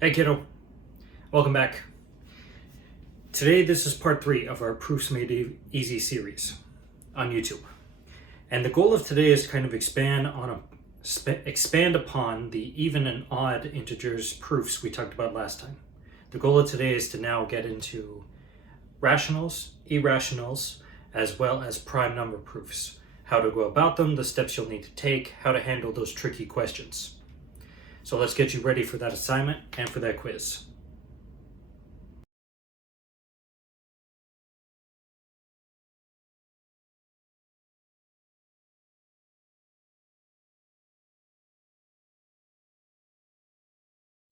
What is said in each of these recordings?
Hey kiddo, welcome back. Today this is part 3 of our Proofs Made Easy series on YouTube. And the goal of today is to kind of expand upon the even and odd integers proofs we talked about last time. The goal of today is to now get into rationals, irrationals, as well as prime number proofs. How to go about them, the steps you'll need to take, how to handle those tricky questions. So let's get you ready for that assignment and for that quiz.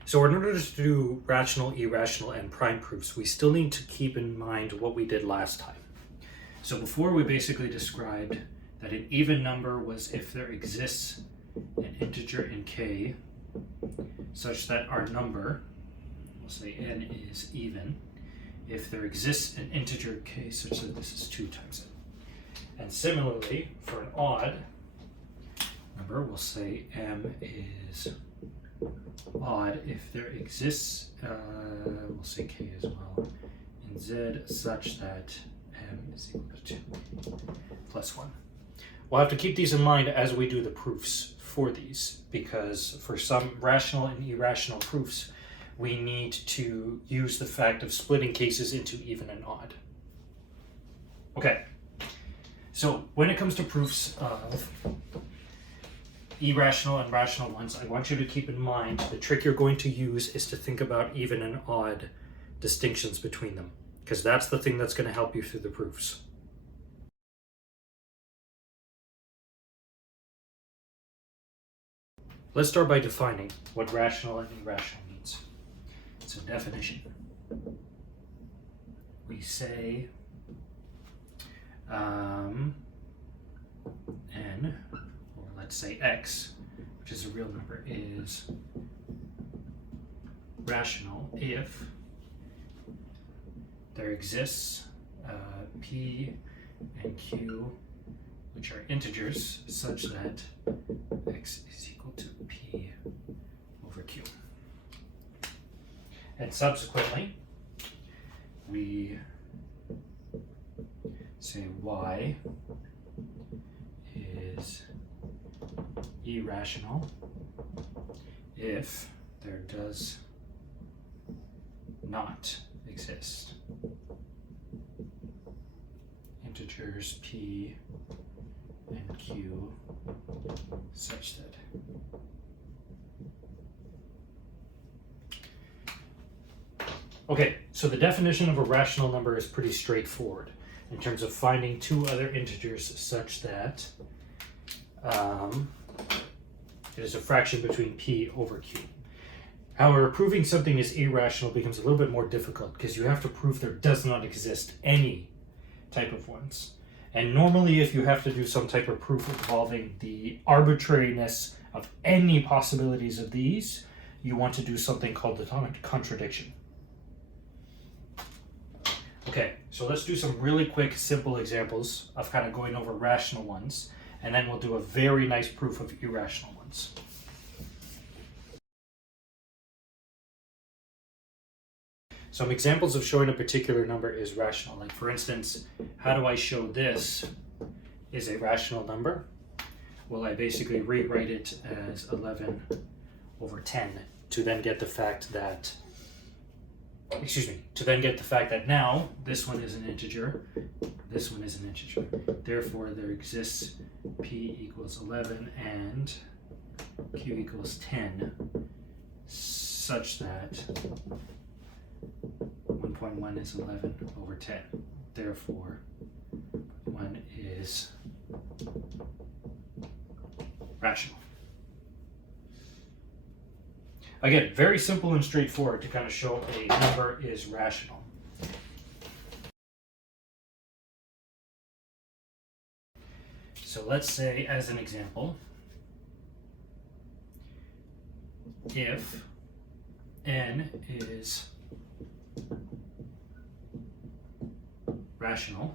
So in order to do rational, irrational, and prime proofs, we still need to keep in mind what we did last time. So before we basically described that an even number was if there exists an integer in k such that our number, we'll say n is even, if there exists an integer k such that this is 2 times n. And similarly, for an odd number, we'll say m is odd if there exists, we'll say k as well, in z such that m is equal to 2 plus 1. We'll have to keep these in mind as we do the proofs for these, because for some rational and irrational proofs, we need to use the fact of splitting cases into even and odd. Okay, so when it comes to proofs of irrational and rational ones, I want you to keep in mind the trick you're going to use is to think about even and odd distinctions between them, because that's the thing that's going to help you through the proofs. Let's start by defining what rational and irrational means. It's a definition. We say n, or let's say x, which is a real number, is rational if there exists p and q, which are integers, such that x is equal to p over q. And subsequently, we say y is irrational if there does not exist integers p and q such that okay, so the definition of a rational number is pretty straightforward in terms of finding two other integers such that it is a fraction between p over q. However, proving something is irrational becomes a little bit more difficult because you have to prove there does not exist any type of ones. And normally, if you have to do some type of proof involving the arbitrariness of any possibilities of these, you want to do something called the contradiction. Okay, so let's do some really quick, simple examples of kind of going over rational ones, and then we'll do a very nice proof of irrational ones. Some examples of showing a particular number is rational. Like for instance, how do I show this is a rational number? Well, I basically rewrite it as 11 over 10 to then get the fact that, now this one is an integer, this one is an integer. Therefore, there exists p equals 11 and q equals 10 such that 1.1 is 11 over 10. Therefore, 1 is rational. Again, very simple and straightforward to kind of show a number is rational. So let's say, as an example, if n is rational,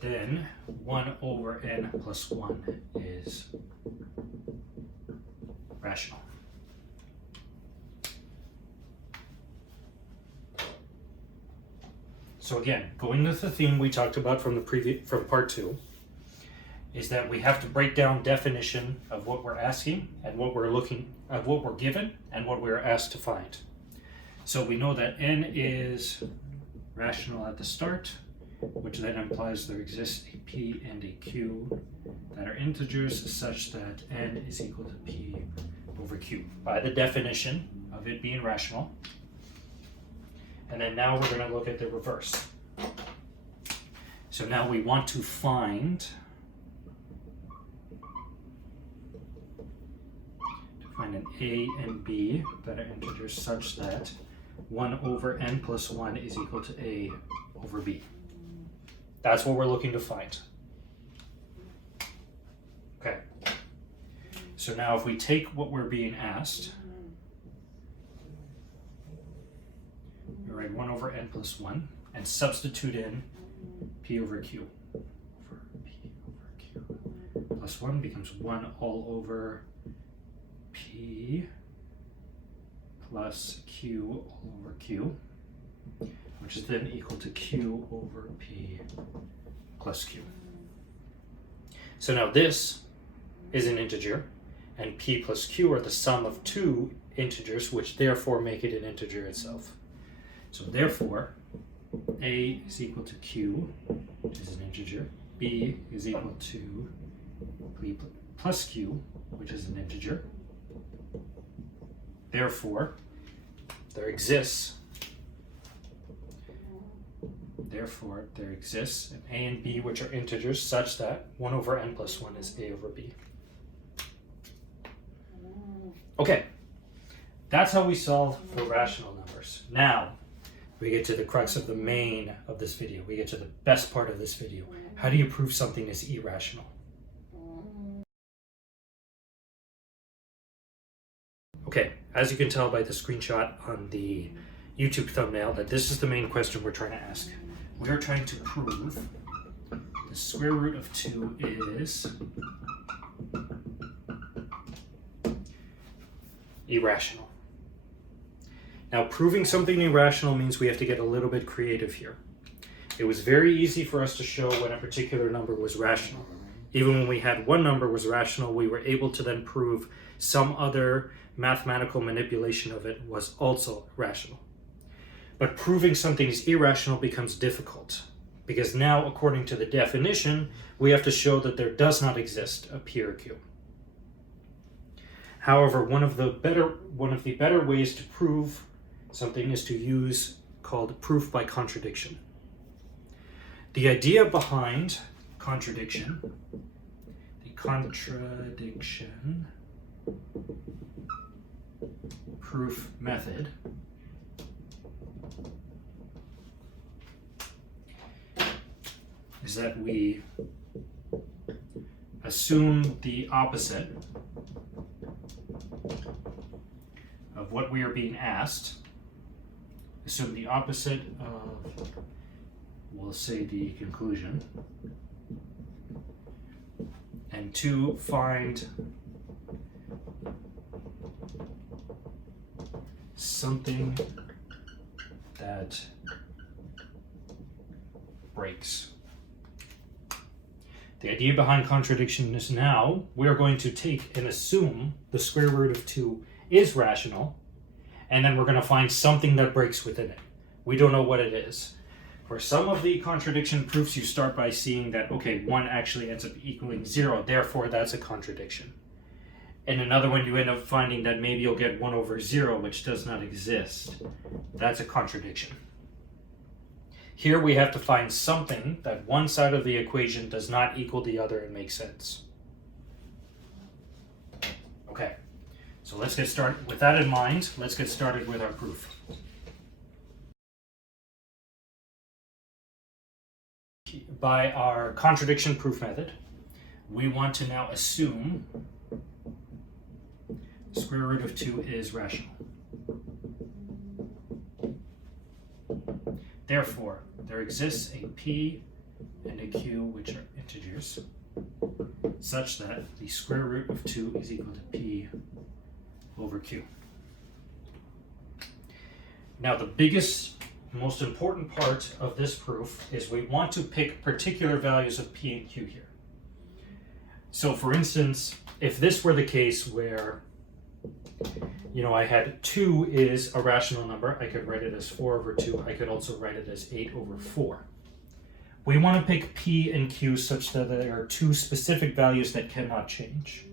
then 1 over n plus 1 is rational. So again, going with the theme we talked about from part 2, is that we have to break down definition of what we're asking and what we're given and what we're asked to find. So we know that n is rational at the start, which then implies there exists a p and a q that are integers such that n is equal to p over q by the definition of it being rational. And then now we're going to look at the reverse. So now we want to find an a and b that are integers such that 1 over n plus 1 is equal to a over b. That's what we're looking to find. Okay. So now if we take what we're being asked, we write 1 over n plus 1 and substitute in p over q. Plus 1 becomes 1 all over p plus q all over q, which is then equal to q over p plus q. So now this is an integer, and p plus q are the sum of two integers, which therefore make it an integer itself. So therefore, a is equal to q, which is an integer, b is equal to p plus q, which is an integer. Therefore, there exists an a and b which are integers such that 1 over n plus 1 is a over b. Okay, that's how we solve for rational numbers. Now, we get to the crux of the main of this video. We get to the best part of this video. How do you prove something is irrational? Okay, as you can tell by the screenshot on the YouTube thumbnail, that this is the main question we're trying to ask. We are trying to prove the square root of 2 is irrational. Now, proving something irrational means we have to get a little bit creative here. It was very easy for us to show when a particular number was rational. Even when we had one number was rational, we were able to then prove some other mathematical manipulation of it was also rational. But proving something is irrational becomes difficult, because now, according to the definition, we have to show that there does not exist a p or q. However, one of the better ways to prove something is to use called proof by contradiction. The idea behind contradiction, the contradiction proof method, is that we assume the opposite of what we are being asked. Assume the opposite of, we'll say, the conclusion. And to find something that breaks. The idea behind contradiction is now we are going to take and assume the square root of 2 is rational, and then we're going to find something that breaks within it. We don't know what it is. For some of the contradiction proofs, you start by seeing that, okay, 1 actually ends up equaling 0, therefore that's a contradiction. In another one, you end up finding that maybe you'll get 1 over 0, which does not exist. That's a contradiction. Here we have to find something that one side of the equation does not equal the other and make sense. Okay, so let's get started. With that in mind, let's get started with our proof. By our contradiction proof method, we want to now assume the square root of 2 is rational. Therefore, there exists a p and a q which are integers, such that the square root of 2 is equal to p over q. Now, the biggest the most important part of this proof is we want to pick particular values of p and q here. So for instance, if this were the case where, I had 2 is a rational number, I could write it as 4 over 2. I could also write it as 8 over 4. We want to pick p and q such that there are 2 specific values that cannot change.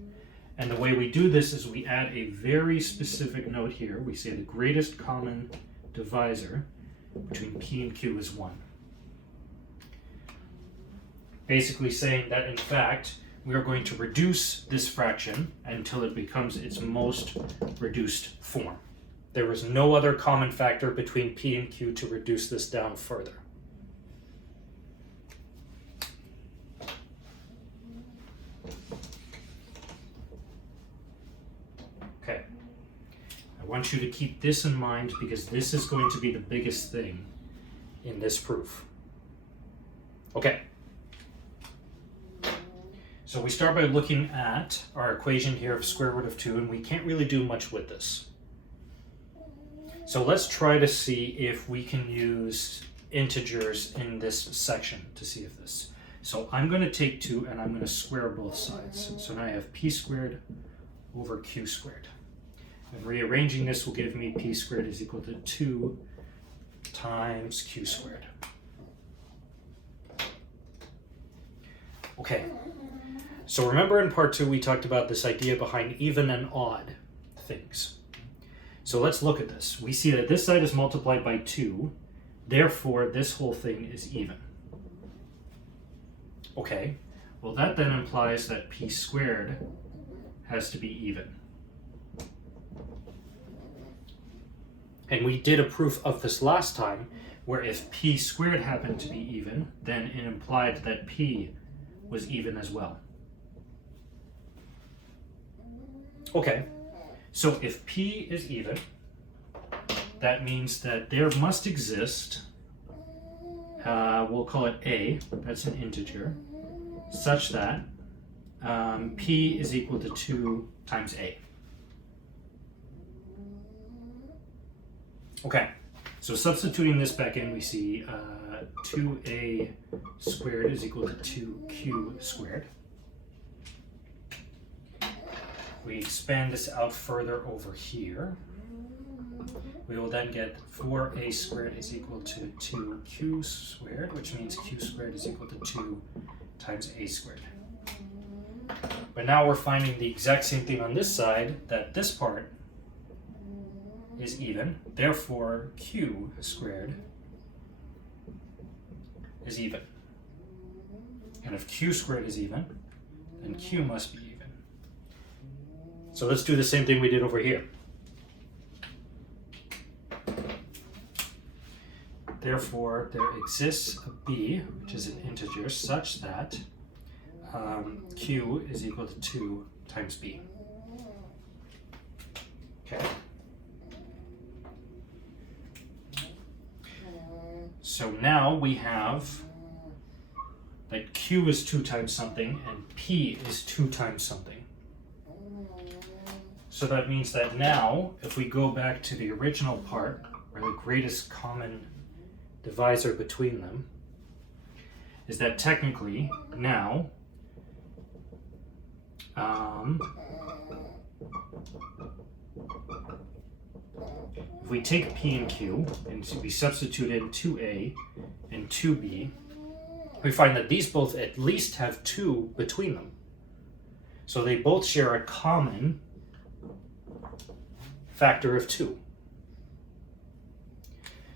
And the way we do this is we add a very specific note here. We say the greatest common divisor between p and q is 1. Basically saying that in fact, we are going to reduce this fraction until it becomes its most reduced form. There is no other common factor between p and q to reduce this down further. Okay. I want you to keep this in mind because this is going to be the biggest thing in this proof. Okay. So we start by looking at our equation here of square root of 2, and we can't really do much with this. So let's try to see if we can use integers in this section to see if this. So I'm going to take 2 and I'm going to square both sides. So now I have p squared over q squared. And rearranging this will give me p squared is equal to 2 times q squared. Okay. So remember in part 2 we talked about this idea behind even and odd things. So let's look at this. We see that this side is multiplied by 2, therefore this whole thing is even. Okay, well that then implies that p squared has to be even. And we did a proof of this last time where if p squared happened to be even, then it implied that p was even as well. Okay, so if p is even, that means that there must exist, we'll call it a, that's an integer, such that p is equal to 2 times a. Okay, so substituting this back in, we see 2a squared is equal to 2q squared. We expand this out further over here. We will then get 4a squared is equal to 2q squared, which means q squared is equal to 2 times a squared. But now we're finding the exact same thing on this side, that this part is even, therefore q squared is even. And if q squared is even, then q must be even. So let's do the same thing we did over here. Therefore, there exists a b, which is an integer, such that q is equal to 2 times b. Okay. So now we have that q is 2 times something and p is 2 times something. So that means that now, if we go back to the original part, where the greatest common divisor between them, is that technically now if we take p and q and we substitute in 2a and 2b, we find that these both at least have 2 between them. So they both share a common factor of 2.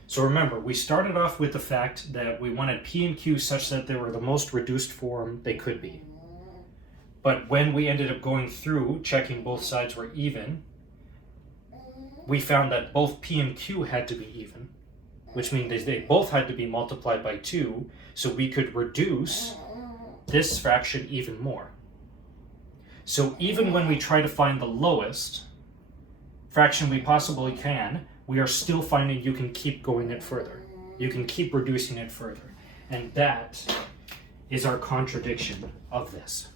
So remember, we started off with the fact that we wanted p and q such that they were the most reduced form they could be. But when we ended up going through, checking both sides were even, we found that both p and q had to be even, which means they both had to be multiplied by 2, so we could reduce this fraction even more. So even when we try to find the lowest fraction we possibly can, we are still finding you can keep going it further. You can keep reducing it further. And that is our contradiction of this.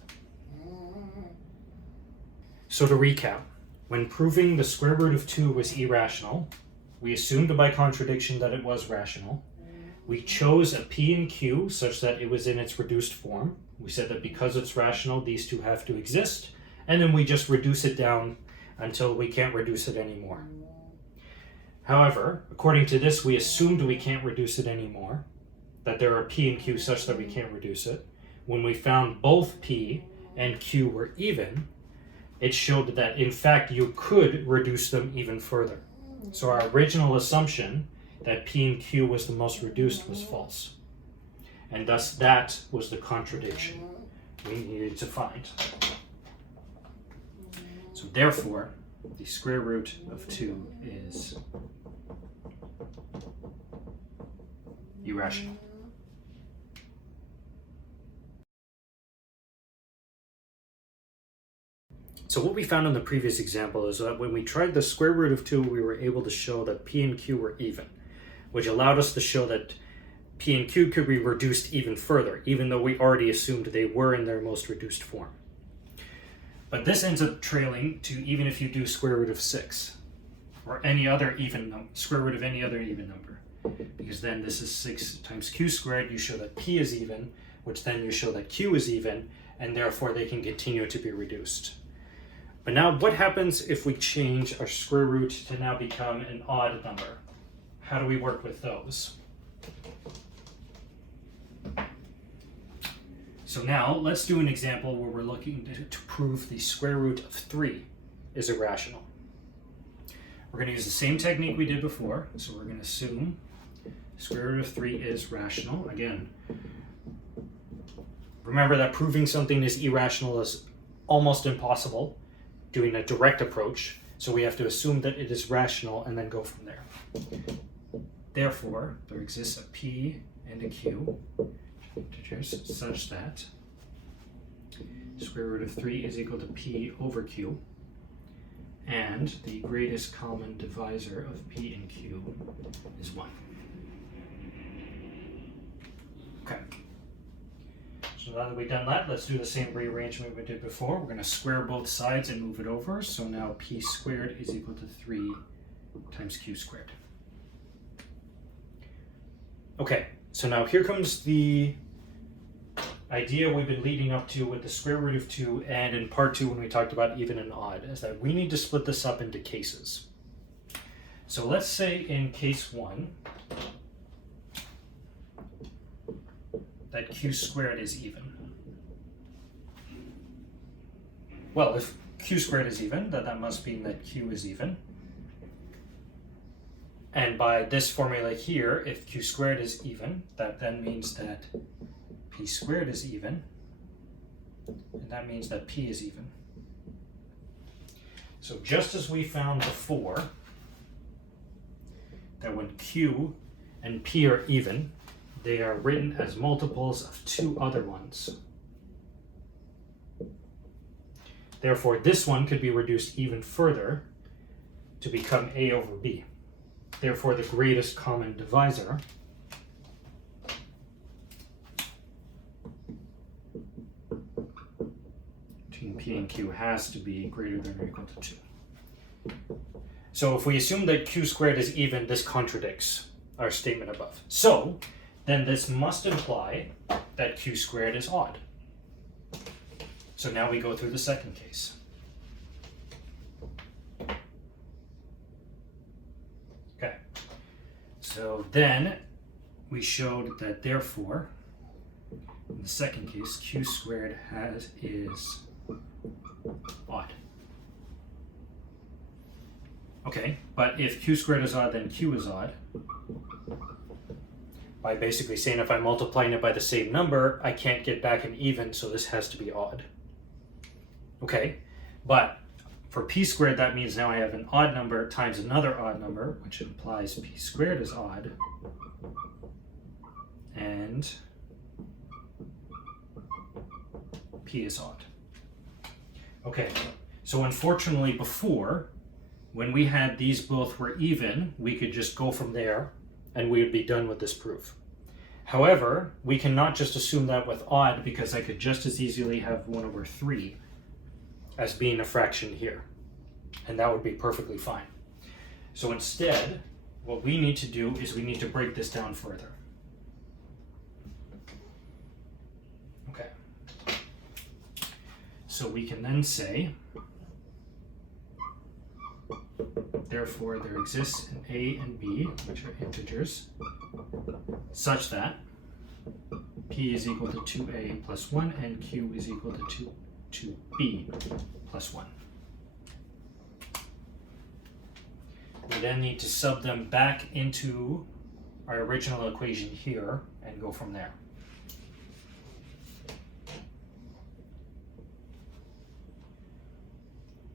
So to recap, when proving the square root of 2 was irrational, We assumed by contradiction that it was rational. We chose a P and Q such that it was in its reduced form. We said that because it's rational, these two have to exist. And then we just reduce it down until we can't reduce it anymore. However, according to this, we assumed we can't reduce it anymore, that there are P and Q such that we can't reduce it. When we found both P and Q were even, it showed that in fact you could reduce them even further. So our original assumption that P and Q was the most reduced was false. And thus that was the contradiction we needed to find. So therefore, the square root of 2 is irrational. So what we found in the previous example is that when we tried the square root of 2, we were able to show that P and Q were even, which allowed us to show that P and Q could be reduced even further, even though we already assumed they were in their most reduced form. But this ends up trailing to even if you do square root of 6, or any other even number, square root of any other even number. Because then this is 6 times Q squared, you show that P is even, which then you show that Q is even, and therefore they can continue to be reduced. But now what happens if we change our square root to now become an odd number? How do we work with those? So now let's do an example where we're looking to prove the square root of 3 is irrational. We're going to use the same technique we did before. So we're going to assume square root of 3 is rational. Again, remember that proving something is irrational is almost impossible doing a direct approach. So we have to assume that it is rational and then go from there. Therefore, there exists a P and a Q integers such that square root of 3 is equal to P over Q, and the greatest common divisor of P and Q is 1. Okay. So now that we've done that, let's do the same rearrangement we did before. We're going to square both sides and move it over. So now P squared is equal to 3 times Q squared. Okay, so now here comes the idea we've been leading up to with the square root of 2 and in part 2 when we talked about even and odd, is that we need to split this up into cases. So let's say in case 1 that Q squared is even. Well, if Q squared is even, then that must mean that Q is even. And by this formula here, if Q squared is even, that then means that P squared is even, and that means that P is even. So just as we found before, that when Q and P are even, they are written as multiples of 2 other ones. Therefore, this one could be reduced even further to become A over B. Therefore, the greatest common divisor between P and Q has to be greater than or equal to 2. So if we assume that Q squared is even, this contradicts our statement above. So then this must imply that Q squared is odd. So now we go through the second case. Okay, so then we showed that therefore, in the second case, Q squared is odd. Okay, but if Q squared is odd, then Q is odd. By basically saying if I'm multiplying it by the same number, I can't get back an even, so this has to be odd. Okay, but for P squared, that means now I have an odd number times another odd number, which implies P squared is odd. And P is odd. Okay, so unfortunately before, when we had these both were even, we could just go from there and we would be done with this proof. However, we cannot just assume that with odd, because I could just as easily have 1 over 3 as being a fraction here, and that would be perfectly fine. So instead, what we need to do is we need to break this down further. Okay. So we can then say, therefore there exists an A and B, which are integers, such that P is equal to 2A plus 1 and Q is equal to 2B plus 1. We then need to sub them back into our original equation here and go from there.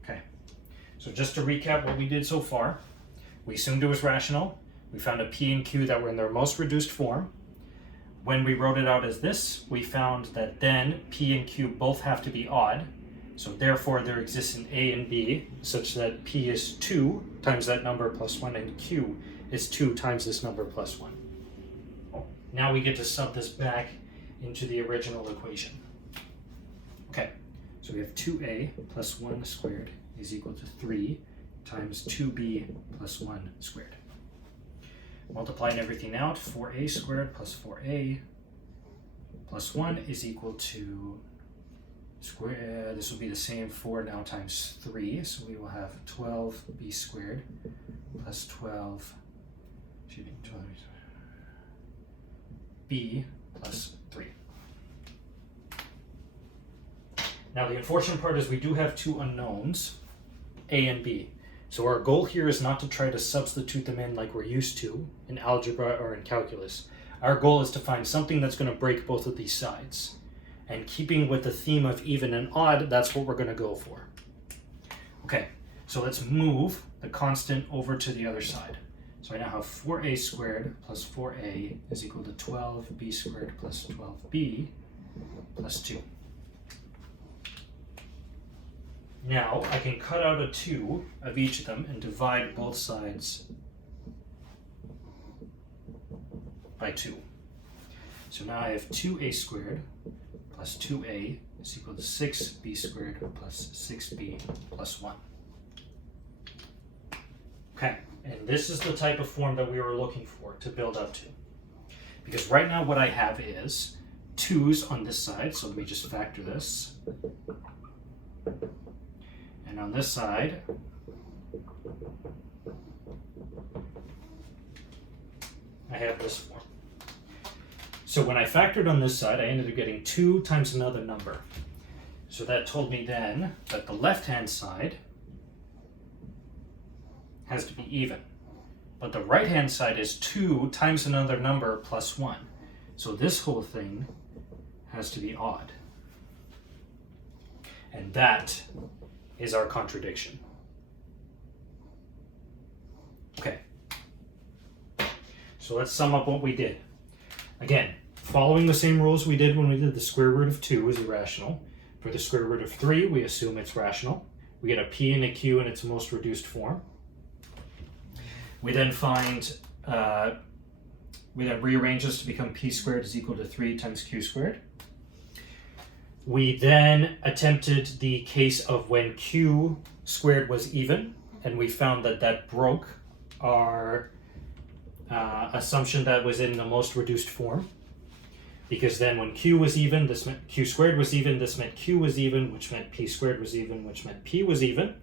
Okay, so just to recap what we did so far, we assumed it was rational. We found a P and Q that were in their most reduced form. When we wrote it out as this, we found that then P and Q both have to be odd. So therefore there exists an A and B such that P is 2 times that number plus 1 and Q is 2 times this number plus 1. Now we get to sub this back into the original equation. Okay, so we have 2A plus 1 squared is equal to 3 times 2B plus 1 squared. Multiplying everything out, 4A squared plus 4A plus 1 is equal to square, this will be the same 4 now times 3, so we will have 12b squared plus 12b plus 3. Now the unfortunate part is we do have two unknowns, A and B. So our goal here is not to try to substitute them in like we're used to in algebra or in calculus. Our goal is to find something that's going to break both of these sides. And keeping with the theme of even and odd, that's what we're going to go for. Okay, so let's move the constant over to the other side. So I now have 4a squared plus 4a is equal to 12b squared plus 12b plus 2. Now I can cut out a 2 of each of them and divide both sides by 2. So now I have 2a squared plus 2a is equal to 6b squared plus 6b plus 1. Okay, and this is the type of form that we were looking for to build up to. Because right now what I have is 2's on this side, so let me just factor this. And on this side, I have this form. So when I factored on this side, I ended up getting 2 times another number. So that told me then that the left-hand side has to be even. But the right-hand side is 2 times another number plus 1. So this whole thing has to be odd. And that is our contradiction. Okay. So let's sum up what we did. Again, following the same rules we did when we did the square root of 2 is irrational. For the square root of 3, we assume it's rational. We get a p and a q in its most reduced form. We then find, we then rearrange this to become p squared is equal to 3 times q squared. We then attempted the case of when q squared was even, and we found that that broke our assumption that was in the most reduced form. Because then when q was even, this meant q squared was even, this meant q was even, which meant p squared was even, which meant p was even.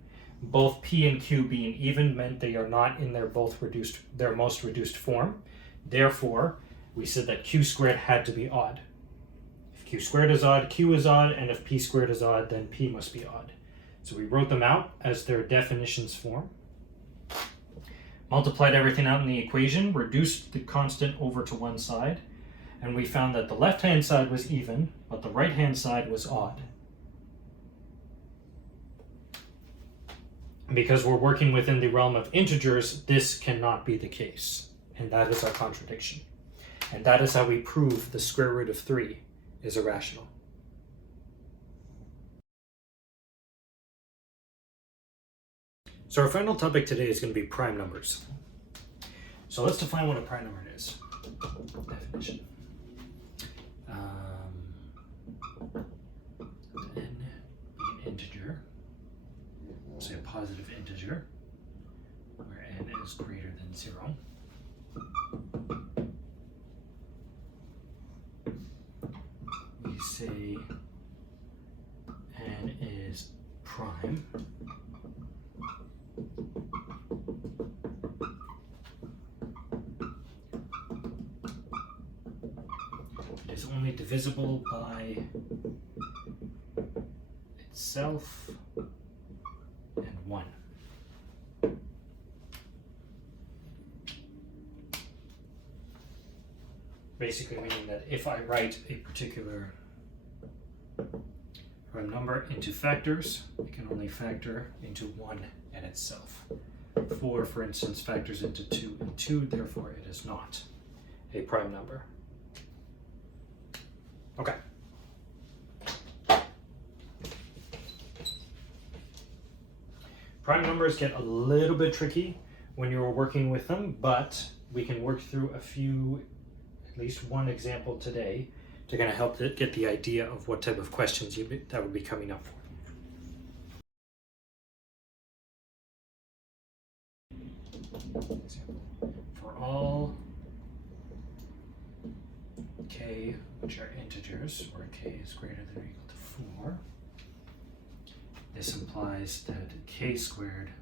Both p and q being even meant they are not in their most reduced form. Therefore, we said that q squared had to be odd. If q squared is odd, q is odd, and if p squared is odd, then p must be odd. So we wrote them out as their definitions form. Multiplied everything out in the equation, reduced the constant over to one side, and we found that the left-hand side was even, but the right-hand side was odd. Because we're working within the realm of integers, this cannot be the case. And that is our contradiction. And that is how we prove the square root of 3 is irrational. So our final topic today is going to be prime numbers. So let's define what a prime number is. Definition. N be an integer. Say a positive integer, where n is greater than 0. we say n is prime, it is only divisible by itself and 1. Basically meaning that if I write a particular prime number into factors, it can only factor into 1 and itself. 4, for instance, factors into 2 and 2, therefore it is not a prime number. Okay. Prime numbers get a little bit tricky when you're working with them, but we can work through at least one example today to kind of help get the idea of what type of questions that would be coming up for. For all k which are integers, where k is greater than or equal to 4, this implies that k squared,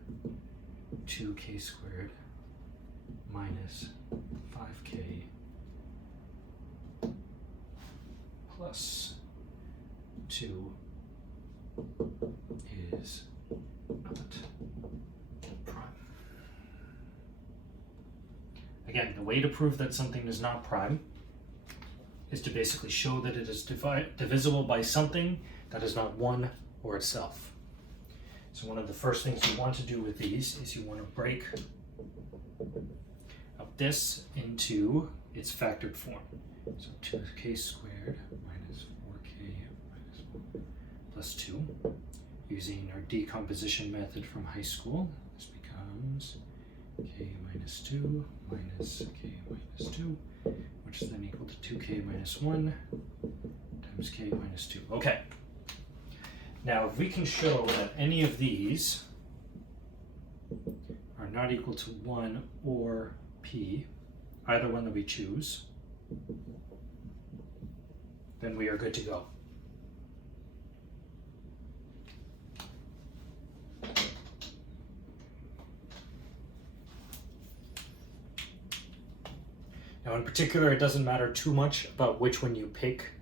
2k squared minus 5k plus 2 is not prime. Again, the way to prove that something is not prime is to basically show that it is divisible by something that is not 1 or itself. So one of the first things you want to do with these is you want to break up this into its factored form. So 2k squared minus 4k minus 1 plus 2. Using our decomposition method from high school, this becomes k minus 2 minus k minus 2, which is then equal to 2k minus 1 times k minus 2. Okay. Now, if we can show that any of these are not equal to 1 or p, either one that we choose, then we are good to go. Now, in particular, it doesn't matter too much about which one you pick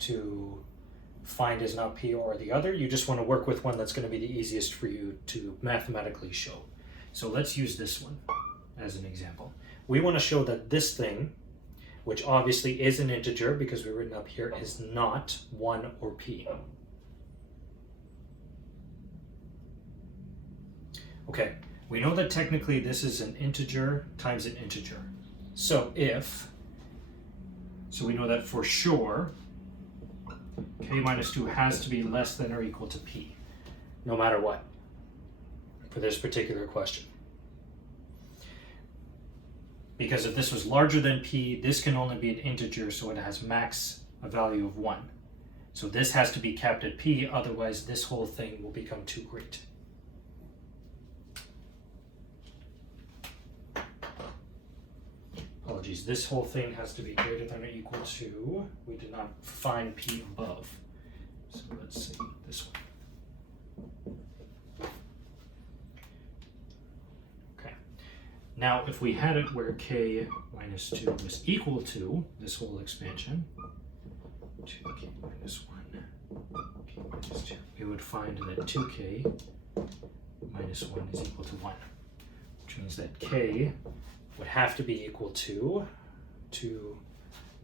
to find is not p or the other. You just want to work with one that's going to be the easiest for you to mathematically show. So let's use this one as an example. We want to show that this thing, which obviously is an integer because we've written up here, is not 1 or p. Okay, we know that technically this is an integer times an integer. So we know that for sure k minus 2 has to be less than or equal to p, no matter what, for this particular question. Because if this was larger than p, this can only be an integer, so it has max a value of 1. So this has to be capped at p, otherwise this whole thing will become too great. Apologies, this whole thing has to be greater than or equal to, we did not find p above. So let's see this one. Okay. Now, if we had it where k minus 2 was equal to this whole expansion, 2k minus 1, k minus 2, we would find that 2k minus 1 is equal to 1, which means that k would have to be equal to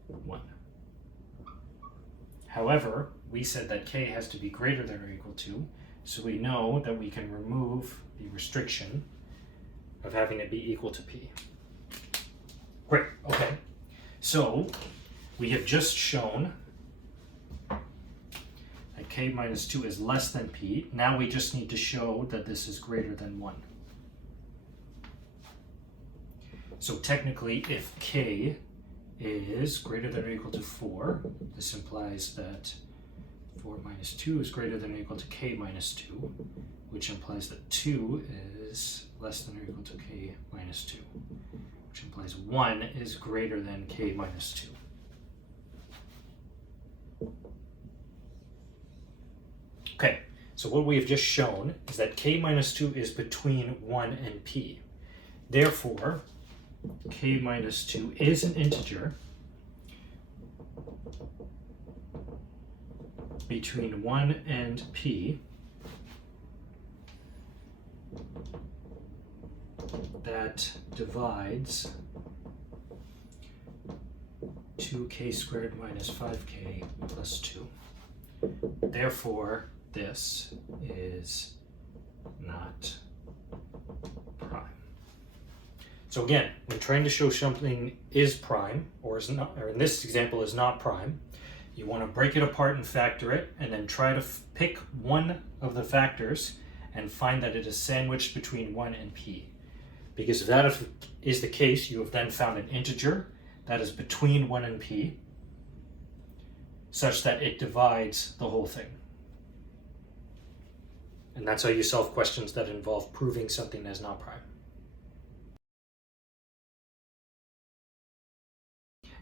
1. However, we said that k has to be greater than or equal to, so we know that we can remove the restriction of having it be equal to p. Great, okay. So we have just shown that k minus 2 is less than p. Now we just need to show that this is greater than 1. So technically, if k is greater than or equal to 4, this implies that 4 minus 2 is greater than or equal to k minus 2, which implies that 2 is less than or equal to k minus 2, which implies 1 is greater than k minus 2. Okay, so what we have just shown is that k minus 2 is between 1 and p. Therefore, k minus 2 is an integer between 1 and p that divides 2k squared minus 5k plus 2. Therefore, this is not prime. So again, when trying to show something is prime, or is not, or in this example is not prime, you want to break it apart and factor it, and then try to pick one of the factors and find that it is sandwiched between 1 and p. Because if that is the case, you have then found an integer that is between 1 and p, such that it divides the whole thing. And that's how you solve questions that involve proving something as not prime.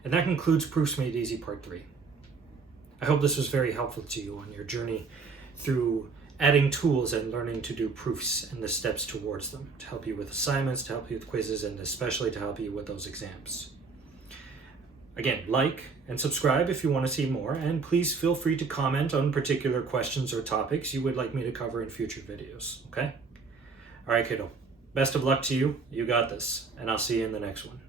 And that concludes Proofs Made Easy Part 3. I hope this was very helpful to you on your journey through adding tools and learning to do proofs and the steps towards them, to help you with assignments, to help you with quizzes, and especially to help you with those exams. Again, like and subscribe if you want to see more, and please feel free to comment on particular questions or topics you would like me to cover in future videos, okay? All right, kiddo. Best of luck to you. You got this, and I'll see you in the next one.